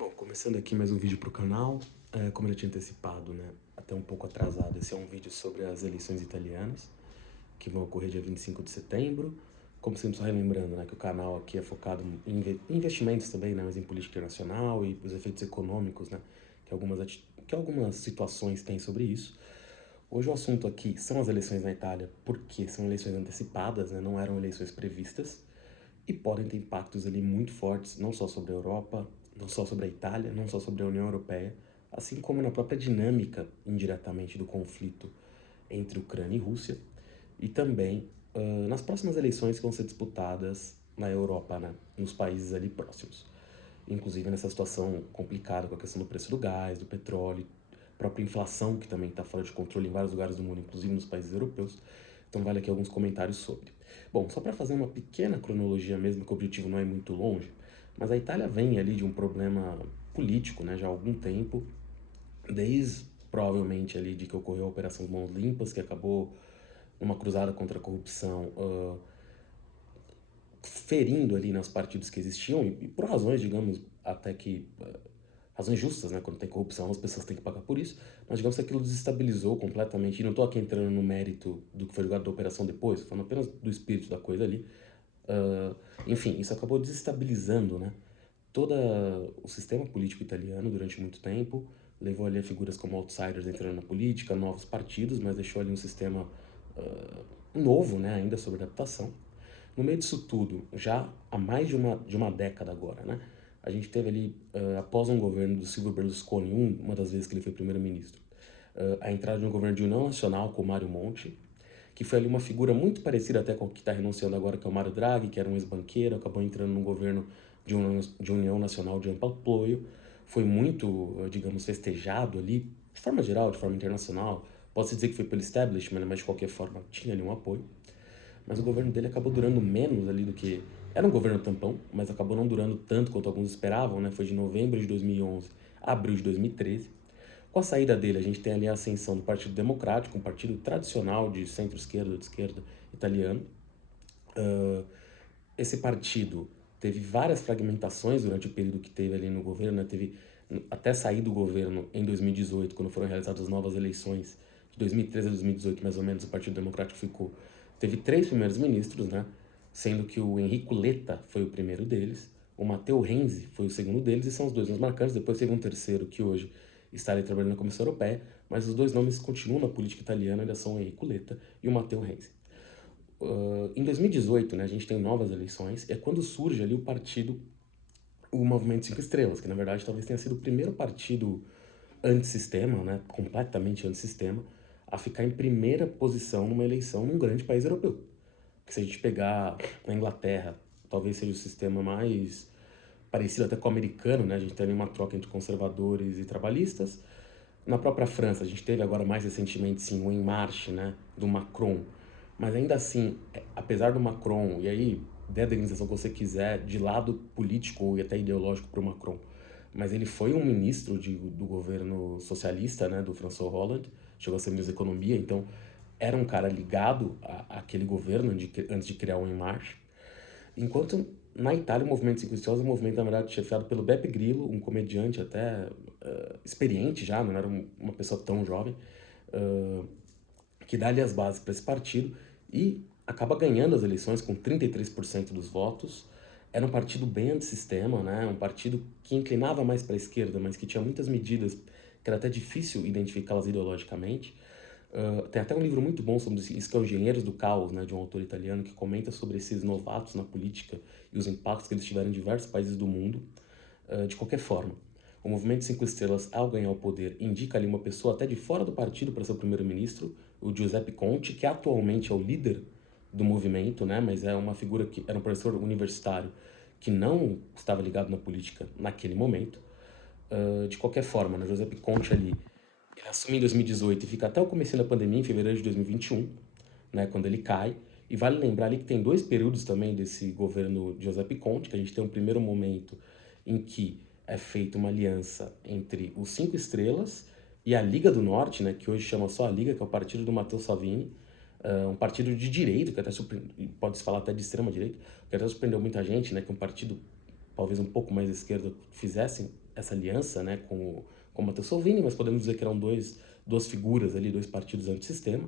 Bom, começando aqui mais um vídeo para o canal, como eu já tinha antecipado, né, até um pouco atrasado, esse é um vídeo sobre as eleições italianas, que vão ocorrer dia 25 de setembro. Como sempre, só relembrando, né, que o canal aqui é focado em investimentos também, né, mas em política internacional e os efeitos econômicos, né, que algumas situações têm sobre isso. Hoje o assunto aqui são as eleições na Itália, porque são eleições antecipadas, né, não eram eleições previstas, e podem ter impactos ali muito fortes, não só sobre a Europa, não só sobre a Itália, não só sobre a União Europeia, assim como na própria dinâmica, indiretamente, do conflito entre Ucrânia e Rússia, e também nas próximas eleições que vão ser disputadas na Europa, né, nos países ali próximos. Inclusive nessa situação complicada com a questão do preço do gás, do petróleo, própria inflação que também está fora de controle em vários lugares do mundo, inclusive nos países europeus. Então vale aqui alguns comentários sobre. Bom, só para fazer uma pequena cronologia mesmo, que o objetivo não é muito longe, mas a Itália vem ali de um problema político, né, já há algum tempo, desde provavelmente ali de que ocorreu a Operação Mãos Limpas, que acabou numa cruzada contra a corrupção, ferindo ali nos partidos que existiam, e por razões, digamos, até que razões justas, né? Quando tem corrupção, as pessoas têm que pagar por isso. Mas digamos que aquilo desestabilizou completamente. E não estou aqui entrando no mérito do que foi julgado da operação depois, falando apenas do espírito da coisa ali. Enfim, isso acabou desestabilizando, né, todo o sistema político italiano durante muito tempo. Levou ali a figuras como outsiders entrando na política, novos partidos, mas deixou ali um sistema novo, né, ainda sob adaptação. No meio disso tudo, já há mais de uma década agora, né, a gente teve ali, após um governo do Silvio Berlusconi, uma das vezes que ele foi primeiro-ministro, a entrada de um governo de união nacional com o Mário Monti, que foi ali uma figura muito parecida até com o que está renunciando agora, que é o Mário Draghi, que era um ex-banqueiro, acabou entrando num governo de união nacional de amplo apoio, foi muito, digamos, festejado ali, de forma geral, de forma internacional. Pode-se dizer que foi pelo establishment, mas de qualquer forma tinha ali um apoio. Mas o governo dele acabou durando menos ali do que... Era um governo tampão, mas acabou não durando tanto quanto alguns esperavam, né? Foi de novembro de 2011 a abril de 2013. Com a saída dele, a gente tem ali a ascensão do Partido Democrático, um partido tradicional de centro-esquerda, de esquerda italiano. Esse partido teve várias fragmentações durante o período que teve ali no governo, né? Teve até sair do governo em 2018, quando foram realizadas as novas eleições, de 2013 a 2018 mais ou menos, o Partido Democrático ficou. Teve três primeiros ministros, né? Sendo que o Enrico Letta foi o primeiro deles, o Matteo Renzi foi o segundo deles, e são os dois mais marcantes. Depois teve um terceiro que hoje está ali trabalhando na Comissão Europeia, mas os dois nomes continuam na política italiana, eles são o Enrico Letta e o Matteo Renzi. Em 2018, né, a gente tem novas eleições, é quando surge ali o Movimento Cinco Estrelas, que na verdade talvez tenha sido o primeiro partido antissistema, né, completamente antissistema, a ficar em primeira posição numa eleição num grande país europeu. Porque se a gente pegar a Inglaterra, talvez seja o sistema mais parecido até com o americano, né? A gente tem ali uma troca entre conservadores e trabalhistas. Na própria França, a gente teve agora mais recentemente, sim, o En Marche, né, do Macron. Mas ainda assim, apesar do Macron, e aí, dê a designação que você quiser, de lado político e até ideológico para o Macron, mas ele foi um ministro do governo socialista, né, do François Hollande, chegou a ser ministro da Economia, então era um cara ligado àquele governo antes de criar o En Marche. Enquanto na Itália o movimento Cinco Estrelas é um movimento, na verdade, chefiado pelo Beppe Grillo, um comediante até experiente já, não era uma pessoa tão jovem, uh, que dá ali as bases para esse partido e acaba ganhando as eleições com 33% dos votos. Era um partido bem antissistema, né? Um partido que inclinava mais para a esquerda, mas que tinha muitas medidas que era até difícil identificá-las ideologicamente. Tem até um livro muito bom sobre isso, que é o Engenheiros do Caos, né, de um autor italiano, que comenta sobre esses novatos na política e os impactos que eles tiveram em diversos países do mundo. De qualquer forma, o Movimento Cinco Estrelas, ao ganhar o poder, indica ali uma pessoa até de fora do partido para ser o primeiro-ministro, o Giuseppe Conte, que atualmente é o líder do movimento, né, mas é uma figura que era um professor universitário que não estava ligado na política naquele momento. De qualquer forma, né, Giuseppe Conte ali, ele assume em 2018 e fica até o começo da pandemia, em fevereiro de 2021, né, quando ele cai. E vale lembrar ali que tem dois períodos também desse governo de Giuseppe Conte, que a gente tem um primeiro momento em que é feita uma aliança entre os Cinco Estrelas e a Liga do Norte, né, que hoje chama só a Liga, que é o partido do Matteo Salvini, um partido de direito, que até pode-se falar até de extrema direita, que até surpreendeu muita gente, né, que é um partido talvez um pouco mais à esquerda, fizessem essa aliança, né, com o Matteo Salvini, mas podemos dizer que eram duas figuras ali, dois partidos antissistema.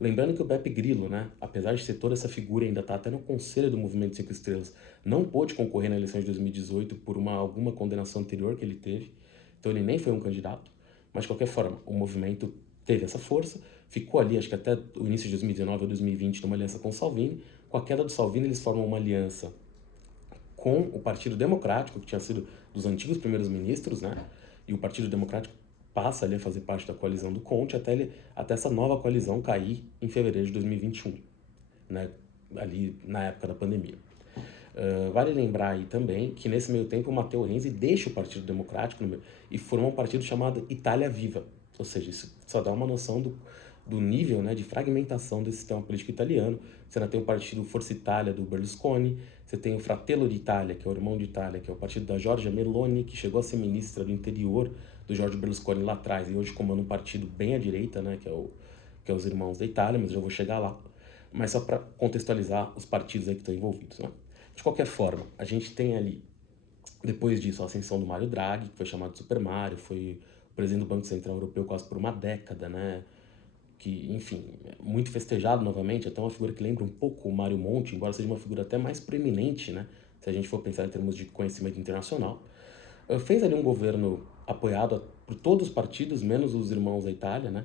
Lembrando que o Beppe Grillo, né, apesar de ser toda essa figura, ainda está até no conselho do Movimento Cinco Estrelas, não pôde concorrer na eleição de 2018 por alguma condenação anterior que ele teve, então ele nem foi um candidato, mas de qualquer forma, o movimento teve essa força, ficou ali, acho que até o início de 2019 ou 2020, numa aliança com o Salvini. Com a queda do Salvini, eles formam uma aliança com o Partido Democrático, que tinha sido dos antigos primeiros ministros, né? E o Partido Democrático passa ali a fazer parte da coalizão do Conte até essa nova coalizão cair em fevereiro de 2021, né? Ali na época da pandemia. Vale lembrar aí também que nesse meio tempo o Matteo Renzi deixa o Partido Democrático e forma um partido chamado Itália Viva, ou seja, isso só dá uma noção do nível, né, de fragmentação desse sistema político italiano. Você ainda tem o partido Forza Italia do Berlusconi, você tem o Fratello d'Italia, que é o irmão de Itália, que é o partido da Giorgia Meloni, que chegou a ser ministra do interior do Giorgio Berlusconi lá atrás e hoje comanda um partido bem à direita, né, que é os Irmãos da Itália, mas eu já vou chegar lá. Mas só para contextualizar os partidos aí que estão envolvidos, né? De qualquer forma, a gente tem ali, depois disso, a ascensão do Mário Draghi, que foi chamado de Super Mario, foi o presidente do Banco Central Europeu quase por uma década, né? Que, enfim, é muito festejado novamente, até uma figura que lembra um pouco o Mário Monti, embora seja uma figura até mais preeminente, né? Se a gente for pensar em termos de conhecimento internacional. Fez ali um governo apoiado por todos os partidos, menos os Irmãos da Itália, né?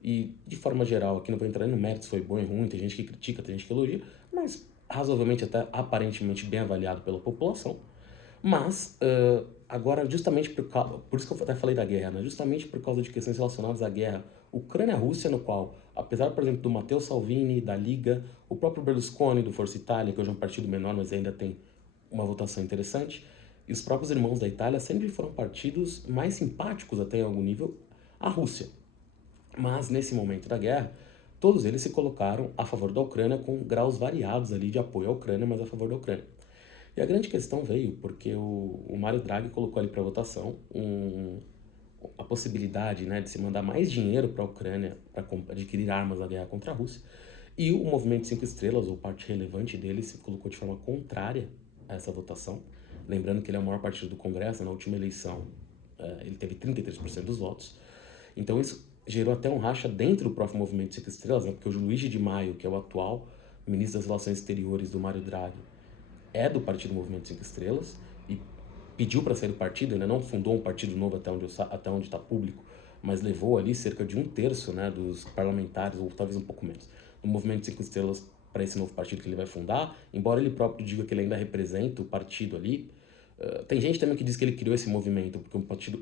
E, de forma geral, aqui não vou entrar no mérito se foi bom ou ruim, tem gente que critica, tem gente que elogia, mas razoavelmente até aparentemente bem avaliado pela população. Mas, agora, justamente por isso que eu até falei da guerra, né? Justamente por causa de questões relacionadas à guerra Ucrânia-Rússia, no qual, apesar, por exemplo, do Matteo Salvini, da Liga, o próprio Berlusconi, do Forza Italia, que hoje é um partido menor, mas ainda tem uma votação interessante, e os próprios Irmãos da Itália sempre foram partidos mais simpáticos, até em algum nível, à Rússia. Mas, nesse momento da guerra, todos eles se colocaram a favor da Ucrânia com graus variados ali de apoio à Ucrânia, mas a favor da Ucrânia. E a grande questão veio porque o Mário Draghi colocou ali para votação a possibilidade, né, de se mandar mais dinheiro para a Ucrânia para adquirir armas na guerra contra a Rússia. E o Movimento Cinco Estrelas, ou parte relevante dele, se colocou de forma contrária a essa votação. Lembrando que ele é o maior partido do Congresso, na última eleição ele teve 33% dos votos. Então isso gerou até um racha dentro do próprio Movimento Cinco Estrelas, né, porque o Luigi Di Maio, que é o atual ministro das Relações Exteriores do Mário Draghi, é do partido Movimento Cinco Estrelas e pediu para sair do partido, ainda não fundou um partido novo até onde está público, mas levou ali cerca de 1/3, né, dos parlamentares, ou talvez um pouco menos, do Movimento Cinco Estrelas para esse novo partido que ele vai fundar, embora ele próprio diga que ele ainda representa o partido ali. Tem gente também que diz que ele criou esse movimento porque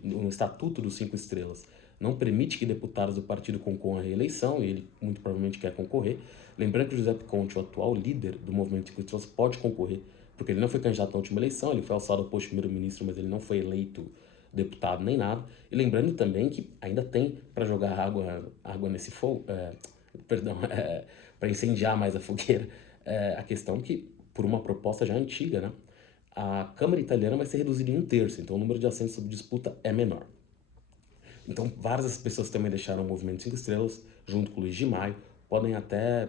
um estatuto dos Cinco Estrelas não permite que deputados do partido concorram à reeleição, e ele muito provavelmente quer concorrer. Lembrando que o Giuseppe Conte, o atual líder do Movimento Cinco Estrelas, pode concorrer, porque ele não foi candidato na última eleição, ele foi alçado ao posto de primeiro-ministro, mas ele não foi eleito deputado nem nada. E lembrando também que ainda tem para jogar água nesse fogo, perdão, para incendiar mais a fogueira, a questão que, por uma proposta já antiga, né, a Câmara Italiana vai ser reduzida em 1/3, então o número de assentos sob disputa é menor. Então, várias das pessoas que também deixaram o Movimento Cinco Estrelas, junto com o Luiz de Maio, podem até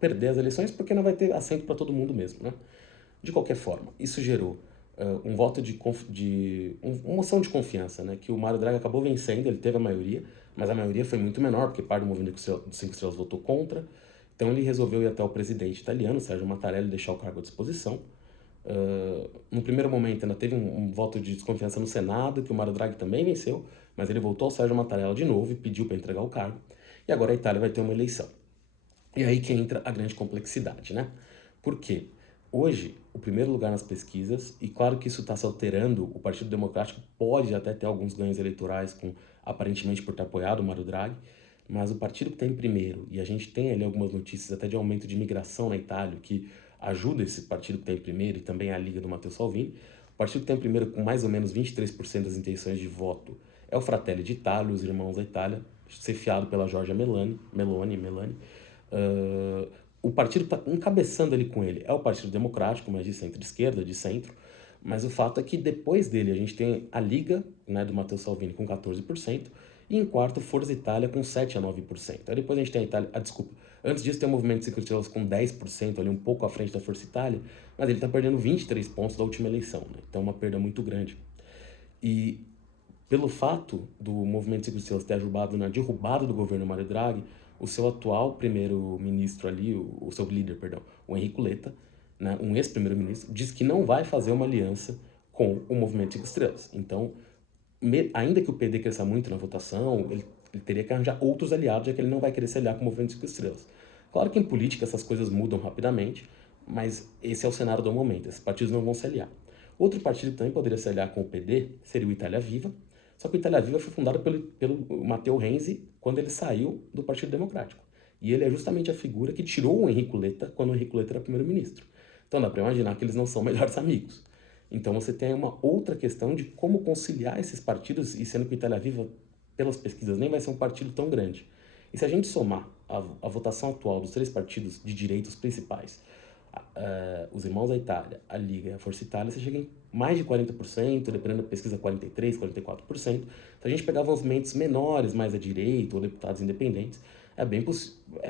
perder as eleições, porque não vai ter assento para todo mundo mesmo, né? De qualquer forma, isso gerou um voto uma moção de confiança, né? Que o Mário Draghi acabou vencendo, ele teve a maioria, mas a maioria foi muito menor, porque parte do Movimento Cinco Estrelas votou contra. Então ele resolveu ir até o presidente italiano, Sérgio Mattarella, deixar o cargo à disposição. No primeiro momento ainda teve um voto de desconfiança no Senado, que o Mário Draghi também venceu, mas ele voltou ao Sérgio Mattarella de novo e pediu para entregar o cargo. E agora a Itália vai ter uma eleição. E aí que entra a grande complexidade, né? Por quê? Hoje, o primeiro lugar nas pesquisas, e claro que isso está se alterando, o Partido Democrático pode até ter alguns ganhos eleitorais, aparentemente por ter apoiado o Mário Draghi, mas o partido que está em primeiro, e a gente tem ali algumas notícias até de aumento de imigração na Itália, que ajuda esse partido que está em primeiro, e também a Liga do Matteo Salvini. O partido que está em primeiro com mais ou menos 23% das intenções de voto é o Fratelli d'Italia, os Irmãos da Itália, chefiado pela Giorgia Meloni. O partido que está encabeçando ali com ele é o Partido Democrático, mas de centro-esquerda, de centro. Mas o fato é que depois dele a gente tem a Liga, né, do Matteo Salvini com 14%, E em quarto, Forza Itália com 7 a 9%. Aí depois a gente tem a Itália... desculpa. Antes disso tem o Movimento 5 Estrelas com 10%, ali um pouco à frente da Força Itália, mas ele está perdendo 23 pontos da última eleição, né? Então é uma perda muito grande. E pelo fato do Movimento 5 Estrelas ter ajudado na derrubada do governo Mario Draghi, o seu atual primeiro-ministro ali, o seu líder, perdão, o Enrico Letta, né, um ex-primeiro-ministro, diz que não vai fazer uma aliança com o Movimento 5 Estrelas. Então, ainda que o PD cresça muito na votação, ele teria que arranjar outros aliados, já que ele não vai querer se aliar com o Movimento 5 Estrelas. Claro que em política essas coisas mudam rapidamente, mas esse é o cenário do momento, esses partidos não vão se aliar. Outro partido que também poderia se aliar com o PD seria o Itália Viva, só que o Itália Viva foi fundado pelo Matteo Renzi quando ele saiu do Partido Democrático. E ele é justamente a figura que tirou o Enrico Letta quando o Enrico Letta era primeiro-ministro. Então dá para imaginar que eles não são melhores amigos. Então você tem uma outra questão de como conciliar esses partidos, e sendo que o Itália Viva, pelas pesquisas, nem vai ser um partido tão grande. E se a gente somar a votação atual dos três partidos de direitos principais, os Irmãos da Itália, a Liga e a Força Itália, você chega em mais de 40%, dependendo da pesquisa 43%, 44%. Se a gente pegar movimentos menores, mais à direita, ou deputados independentes, é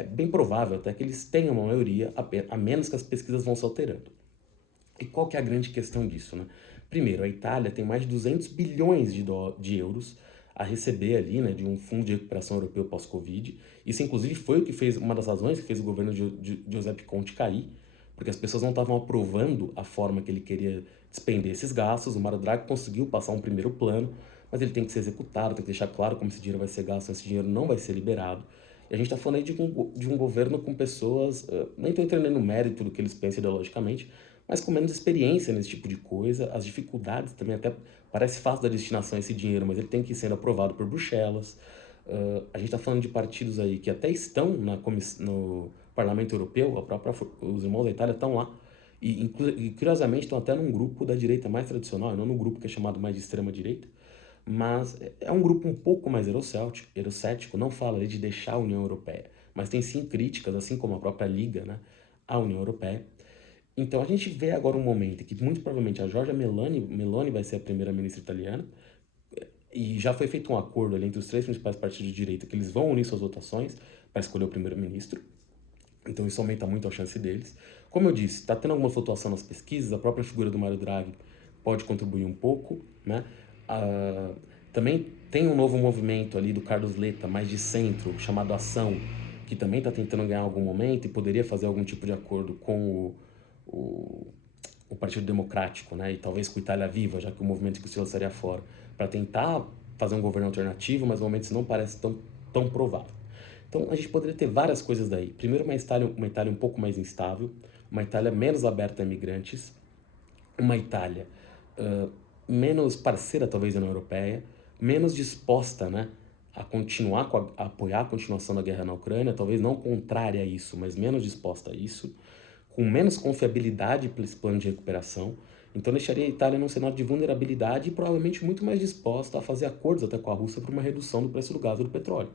bem provável até que eles tenham uma maioria, a menos que as pesquisas vão se alterando. E qual que é a grande questão disso, né? Primeiro, a Itália tem mais de 200 bilhões de euros a receber ali, né, de um fundo de recuperação europeu pós-Covid. Isso, inclusive, foi o que fez, uma das razões que fez o governo de Giuseppe Conte cair, porque as pessoas não estavam aprovando a forma que ele queria despender esses gastos. O Mario Draghi conseguiu passar um primeiro plano, mas ele tem que ser executado, tem que deixar claro como esse dinheiro vai ser gasto, esse dinheiro não vai ser liberado. E a gente está falando aí de um governo com pessoas, nem estou entrando no mérito do que eles pensam ideologicamente, mas com menos experiência nesse tipo de coisa, as dificuldades também, até parece fácil da destinação a esse dinheiro, mas ele tem que ir sendo aprovado por Bruxelas. A gente está falando de partidos aí que até estão no Parlamento Europeu, os Irmãos da Itália estão lá, e curiosamente estão até num grupo da direita mais tradicional, não no grupo que é chamado mais de extrema-direita, mas é um grupo um pouco mais eurocético, não fala ali de deixar a União Europeia, mas tem sim críticas, assim como a própria Liga, né, à União Europeia. Então a gente vê agora um momento em que muito provavelmente a Giorgia Meloni vai ser a primeira-ministra italiana, e já foi feito um acordo ali entre os três principais partidos de direita que eles vão unir suas votações para escolher o primeiro-ministro. Então isso aumenta muito a chance deles. Como eu disse, está tendo alguma flutuação nas pesquisas, a própria figura do Mario Draghi pode contribuir um pouco, né? Também tem um novo movimento ali do Carlos Letta, mais de centro, chamado Ação, que também está tentando ganhar algum momento e poderia fazer algum tipo de acordo com o, o Partido Democrático, né? E talvez com o Itália Viva, já que o movimento que o estaria fora, para tentar fazer um governo alternativo, mas no momento isso não parece tão provável. Então a gente poderia ter várias coisas daí. Primeiro, uma Itália um pouco mais instável, uma Itália menos aberta a imigrantes, uma Itália menos parceira, talvez, da União Europeia, menos disposta, né, a continuar a apoiar a continuação da guerra na Ucrânia, talvez não contrária a isso, mas menos disposta a isso, com menos confiabilidade para esse plano de recuperação. Então deixaria a Itália num cenário de vulnerabilidade e provavelmente muito mais disposta a fazer acordos até com a Rússia para uma redução do preço do gás e do petróleo.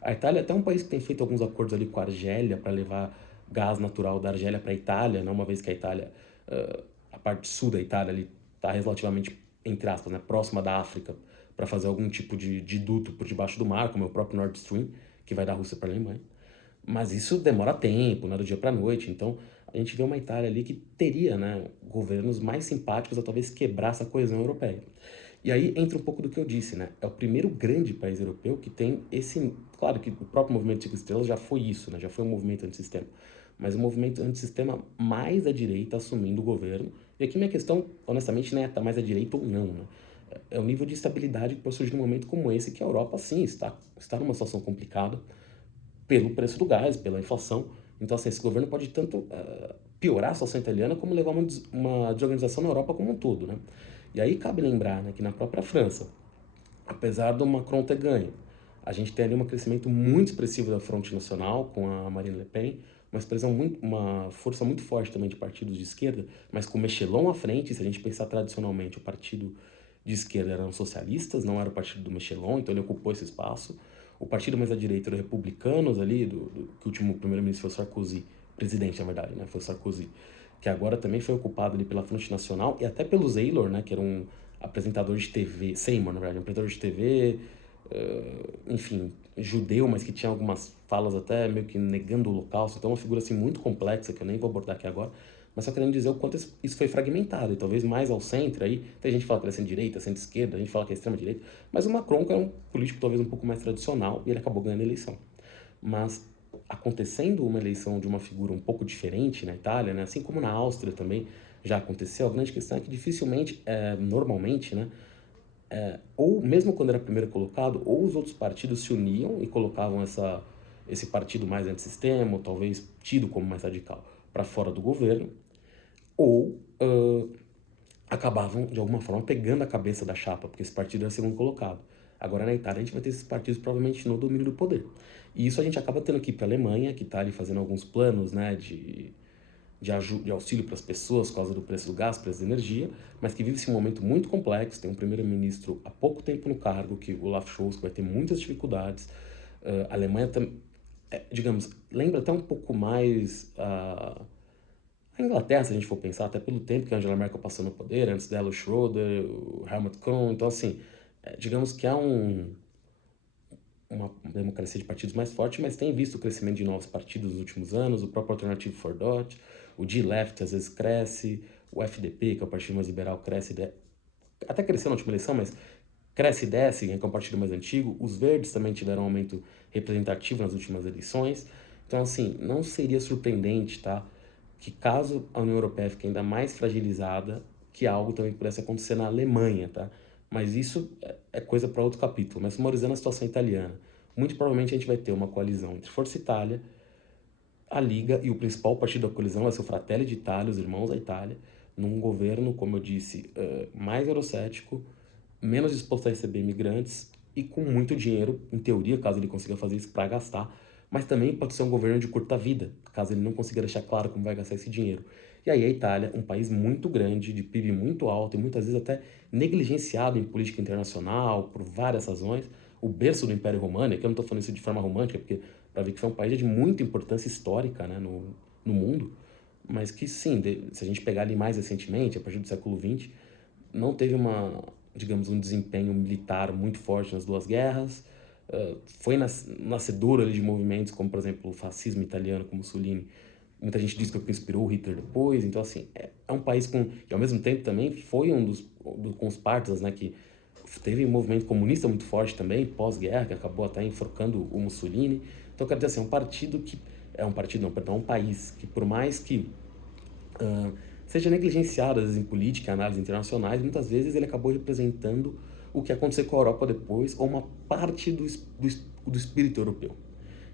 A Itália é até um país que tem feito alguns acordos ali com a Argélia para levar gás natural da Argélia para a Itália, né? Uma vez que a Itália, a parte sul da Itália ali está relativamente, entre aspas, né, próxima da África, para fazer algum tipo de duto por debaixo do mar, como é o próprio Nord Stream, que vai da Rússia para a Alemanha. Mas isso demora tempo, não é do dia para a noite. Então a gente vê uma Itália ali que teria, né, governos mais simpáticos a talvez quebrar essa coesão europeia. E aí entra um pouco do que eu disse, né? É o primeiro grande país europeu que tem esse... Claro que o próprio movimento Cinco Estrelas já foi isso, né? Já foi um movimento antissistema. Mas um movimento antissistema mais à direita assumindo o governo. E aqui minha questão, honestamente, não é estar mais à direita ou não, né? É o nível de estabilidade que pode surgir num momento como esse, que a Europa, sim, está numa situação complicada pelo preço do gás, pela inflação. Então, assim, esse governo pode tanto piorar a situação italiana como levar uma desorganização na Europa como um todo, né? E aí cabe lembrar, né, que na própria França, apesar do Macron ter ganho, a gente tem ali um crescimento muito expressivo da Fronte Nacional com a Marine Le Pen, uma força muito forte também de partidos de esquerda, mas com o Mélenchon à frente. Se a gente pensar tradicionalmente, o partido de esquerda eram socialistas, não era o partido do Mélenchon, então ele ocupou esse espaço. O partido mais à direita era republicanos ali, que o último primeiro-ministro foi Sarkozy, presidente na verdade, né, foi Sarkozy, que agora também foi ocupado ali pela Fronte Nacional e até pelo Seymour, né, que era um apresentador de TV, Seymour, na verdade, um apresentador de TV enfim, judeu, mas que tinha algumas falas até meio que negando o Holocausto. Então é uma figura assim muito complexa que eu nem vou abordar aqui agora, mas só querendo dizer o quanto isso foi fragmentado, e talvez mais ao centro aí, tem gente que fala que ele é centro-direita, centro-esquerda, a gente fala que é extrema-direita, mas o Macron que é um político talvez um pouco mais tradicional, e ele acabou ganhando a eleição. Mas acontecendo uma eleição de uma figura um pouco diferente na Itália, né, assim como na Áustria também já aconteceu, a grande questão é que dificilmente, normalmente, né, ou mesmo quando era primeiro colocado, ou os outros partidos se uniam e colocavam esse partido mais antissistema, ou talvez tido como mais radical, para fora do governo, ou acabavam, de alguma forma, pegando a cabeça da chapa, porque esse partido era segundo colocado. Agora, na Itália, a gente vai ter esses partidos provavelmente no domínio do poder. E isso a gente acaba tendo que ir para a Alemanha, que está ali fazendo alguns planos, né, de auxílio para as pessoas por causa do preço do gás, preço da energia, mas que vive esse momento muito complexo. Tem um primeiro-ministro há pouco tempo no cargo, que o Olaf Scholz, que vai ter muitas dificuldades. A Alemanha, digamos, lembra até um pouco mais a Inglaterra, se a gente for pensar, até pelo tempo que a Angela Merkel passou no poder, antes dela o Schroeder, o Helmut Kohl. Então, assim, digamos que há uma democracia de partidos mais forte, mas tem visto o crescimento de novos partidos nos últimos anos, o próprio Alternative for Deutschland, o D-Left às vezes cresce, o FDP, que é o partido mais liberal, cresce, até cresceu na última eleição, mas cresce e desce, que é um partido mais antigo. Os Verdes também tiveram um aumento representativo nas últimas eleições. Então, assim, não seria surpreendente, tá, que caso a União Europeia fique ainda mais fragilizada, que algo também pudesse acontecer na Alemanha, tá? Mas isso é coisa para outro capítulo. Mas sumarizando a situação italiana, muito provavelmente a gente vai ter uma coalizão entre Força Itália, a Liga e o principal partido da coalizão vai ser o Fratelli d'Italia, os Irmãos da Itália, num governo, como eu disse, mais eurocético, menos disposto a receber imigrantes e com muito dinheiro, em teoria, caso ele consiga fazer isso, para gastar. Mas também pode ser um governo de curta vida, caso ele não consiga deixar claro como vai gastar esse dinheiro. E aí a Itália, um país muito grande, de PIB muito alto e muitas vezes até negligenciado em política internacional por várias razões, o berço do Império Romano, que eu não estou falando isso de forma romântica, porque para ver que foi um país de muita importância histórica, né, no mundo, mas que sim, se a gente pegar ali mais recentemente, a partir do século XX, não teve digamos, um desempenho militar muito forte nas duas guerras, foi nascedor ali de movimentos como, por exemplo, o fascismo italiano com Mussolini. Muita gente diz que é o que inspirou o Hitler depois. Então, assim, é um país que ao mesmo tempo também foi com os partisans, né, que teve um movimento comunista muito forte também, pós-guerra, que acabou até enforcando o Mussolini. Então, quero dizer assim, um partido não, perdão, um país que por mais que seja negligenciado às vezes em política e análise internacionais, muitas vezes ele acabou representando o que aconteceu com a Europa depois, ou uma parte do espírito europeu.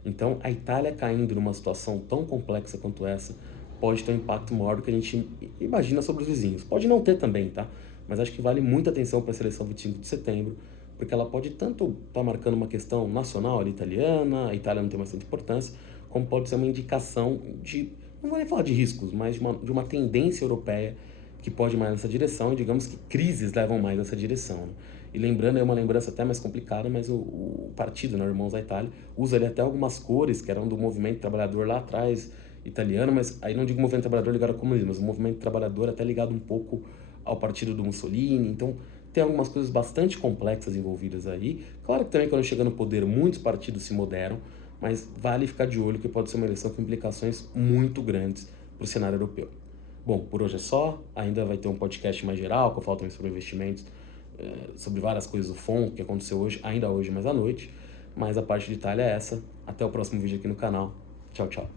Então, a Itália caindo numa situação tão complexa quanto essa pode ter um impacto maior do que a gente imagina sobre os vizinhos. Pode não ter também, tá? Mas acho que vale muita atenção para a seleção 25 de setembro, porque ela pode tanto estar marcando uma questão nacional ali, italiana, a Itália não tem bastante importância, como pode ser uma indicação não vou nem falar de riscos, mas de uma tendência europeia que pode ir mais nessa direção, e digamos que crises levam mais nessa direção, né? E lembrando, é uma lembrança até mais complicada, mas o partido, né, Irmãos da Itália, usa ali até algumas cores que eram do movimento trabalhador lá atrás, italiano, mas aí não digo movimento trabalhador ligado ao comunismo, mas o movimento trabalhador até ligado um pouco ao partido do Mussolini. Então tem algumas coisas bastante complexas envolvidas aí. Claro que também quando chega no poder muitos partidos se moderam, mas vale ficar de olho que pode ser uma eleição com implicações muito grandes para o cenário europeu. Bom, por hoje é só. Ainda vai ter um podcast mais geral, que eu falo também sobre investimentos, sobre várias coisas do FONC que aconteceu hoje, ainda hoje, mais à noite. Mas a parte de Itália é essa. Até o próximo vídeo aqui no canal. Tchau, tchau.